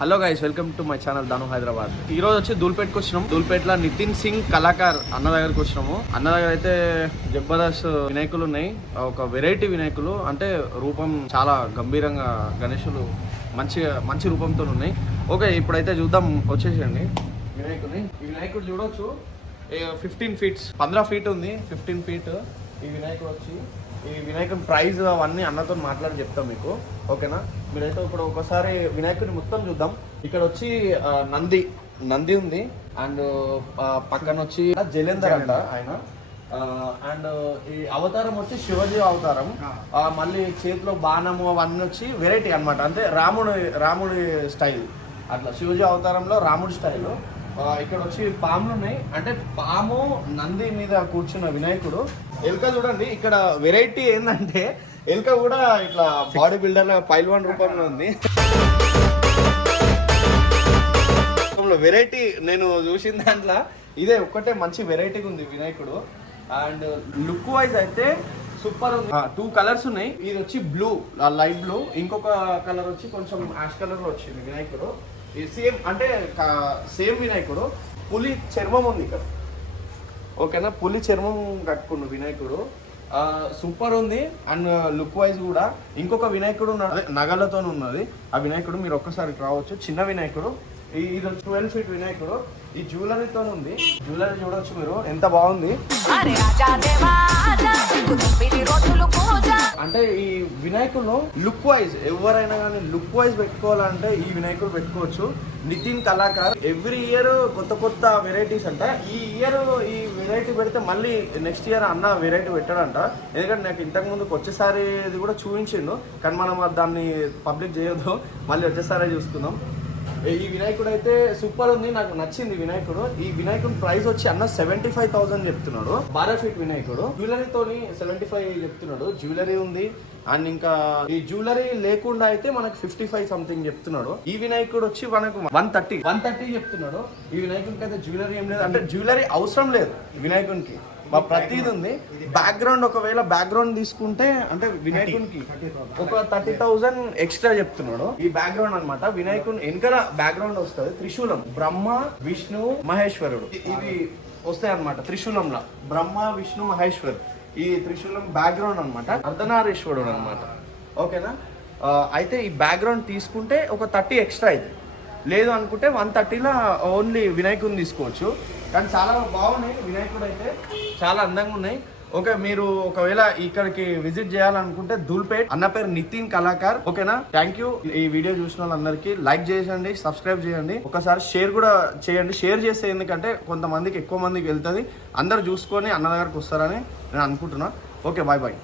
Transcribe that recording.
Hello guys, welcome to my channel Danu Hyderabad. ఈ రోజు వచ్చి దూల్పేట్కి వచ్చినాం. దూల్పేట్లో నితిన్ సింగ్ కళాకార్ అన్న దగ్గరకు వచ్చినాము. అన్న దగ్గర అయితే జబర్దస్త్ వినాయకులు ఉన్నాయి. ఒక వెరైటీ వినాయకులు, అంటే రూపం చాలా గంభీరంగా గణేశులు మంచి రూపంతో ఉన్నాయి. ఓకే, ఇప్పుడైతే చూద్దాం, వచ్చేసేయండి వినాయకుడిని. ఈ వినాయకుడు చూడొచ్చు, 15 feet 15 feet ఉంది. 15 feet ఈ వినాయకుడు వచ్చి, ఈ వినాయకుడి ప్రైజ్ అవన్నీ అన్నతో మాట్లాడి చెప్తాం మీకు, ఓకేనా? మీరైతే ఇప్పుడు ఒకసారి వినాయకుడిని మొత్తం చూద్దాం. ఇక్కడ వచ్చి నంది ఉంది, అండ్ పక్కన వచ్చి జలేందర్ అంట ఆయన, అండ్ ఈ అవతారం వచ్చి శివజీ అవతారం. మళ్ళీ చేతిలో బాణము అవన్నీ వచ్చి వెరైటీ అనమాట, అంటే రాముడి స్టైల్, అట్లా శివజీ అవతారంలో రాముడి స్టైల్. ఇక్కడ వచ్చి పాములు ఉన్నాయి, అంటే పాము నంది మీద కూర్చున్న వినాయకుడు. ఎలుక చూడండి, ఇక్కడ వెరైటీ ఏంటంటే ఎలుక కూడా ఇట్లా బాడీ బిల్డర్ పైల్వాన్ రూపంలో ఉంది. వెరైటీ నేను చూసిన దాంట్లో ఇదే ఒక్కటే మంచి వెరైటీగా ఉంది వినాయకుడు. అండ్ లుక్ వైజ్ అయితే సూపర్ ఉంది. 2 కలర్స్ ఉన్నాయి. ఇది వచ్చి బ్లూ, లైట్ బ్లూ, ఇంకొక కలర్ వచ్చి కొంచెం యాష్ కలర్ లో వచ్చింది వినాయకుడు. సేమ్ అంటే సేమ్ వినాయకుడు. పులి చర్మం ఉంది ఇక్కడ, ఓకేనా? పులి చర్మం కట్టుకున్న వినాయకుడు సూపర్ ఉంది. అండ్ లుక్ వైజ్ కూడా ఇంకొక వినాయకుడు నగలతో ఉన్నది. ఆ వినాయకుడు మీరు ఒక్కసారి రావచ్చు, చిన్న వినాయకుడు. ఇది 12 feet వినాయకుడు. ఈ జ్యువెలరీతో ఉంది. జ్యువెలరీ చూడవచ్చు మీరు, ఎంత బాగుంది. అంటే ఈ వినాయకుడు లుక్ వైజ్ ఎవరైనా కానీ లుక్ వైజ్ పెట్టుకోవాలంటే ఈ వినాయకుడు పెట్టుకోవచ్చు. నితిన్ కళాకార్ ఎవ్రీ ఇయర్ కొత్త వెరైటీస్ అంట. ఈ ఇయర్ ఈ వెరైటీ పెడితే మళ్ళీ నెక్స్ట్ ఇయర్ అన్న వెరైటీ పెట్టాడంట. ఎందుకంటే నాకు ఇంతకు ముందుకు వచ్చేసారి ఇది కూడా చూపించిండు, కానీ మనం దాన్ని పబ్లిక్ చేయొద్దు, మళ్ళీ వచ్చేసారి చూసుకుందాం. ఈ వినాయకుడు అయితే సూపర్ ఉంది, నాకు నచ్చింది వినాయకుడు. ఈ వినాయకుడు ప్రైస్ వచ్చి అన్న 75,000 చెప్తున్నాడు. 12 feet వినాయకుడు. జ్యువెలరీతోని 75 చెప్తున్నాడు. జ్యువెలరీ ఉంది, అండ్ ఇంకా ఈ జ్యువెలరీ లేకుండా అయితే మనకు 55 సంథింగ్ చెప్తున్నాడు. ఈ వినాయకుడు వచ్చి మనకు 130 చెప్తున్నాడు. ఈ వినాయకుడికి అయితే జ్యువెలరీ ఏం లేదు, అంటే జ్యువెలరీ అవసరం లేదు వినాయకుడికి, ప్రతిది ఉంది. బ్యాక్గ్రౌండ్ ఒకవేళ బ్యాక్గ్రౌండ్ తీసుకుంటే అంటే వినాయకునికి ఒక 30,000 ఎక్స్ట్రా చెప్తున్నాడు. ఈ బ్యాక్గ్రౌండ్ అనమాట. వినాయకుని వెనకాల బ్యాక్గ్రౌండ్ వస్తుంది. త్రిశూలం, బ్రహ్మ విష్ణు మహేశ్వరుడు ఇవి వస్తాయి అనమాట. త్రిశూలంలో బ్రహ్మ విష్ణు మహేశ్వర్, ఈ త్రిశూలం బ్యాక్గ్రౌండ్ అనమాట. అర్ధనారీశ్వరుడు అనమాట, ఓకేనా? అయితే ఈ బ్యాక్గ్రౌండ్ తీసుకుంటే ఒక 30 ఎక్స్ట్రా అయితే, లేదు అనుకుంటే 130లో ఓన్లీ వినాయకుడిని తీసుకోవచ్చు. కానీ చాలా బాగున్నాయి వినాయకుడు అయితే, చాలా అందంగా ఉన్నాయి. ఓకే, మీరు ఒకవేళ ఇక్కడికి విజిట్ చేయాలనుకుంటే దూల్పేట్, అన్న పేరు నితిన్ కళాకార్, ఓకేనా? Thank you. ఈ వీడియో చూసిన వాళ్ళందరికీ లైక్ చేయండి, సబ్స్క్రైబ్ చేయండి, ఒకసారి షేర్ కూడా చేయండి. షేర్ చేస్తే ఎందుకంటే కొంతమందికి ఎక్కువ మందికి వెళ్తుంది, అందరు చూసుకొని అన్న దగ్గరకు వస్తారని నేను అనుకుంటున్నా. Okay, bye.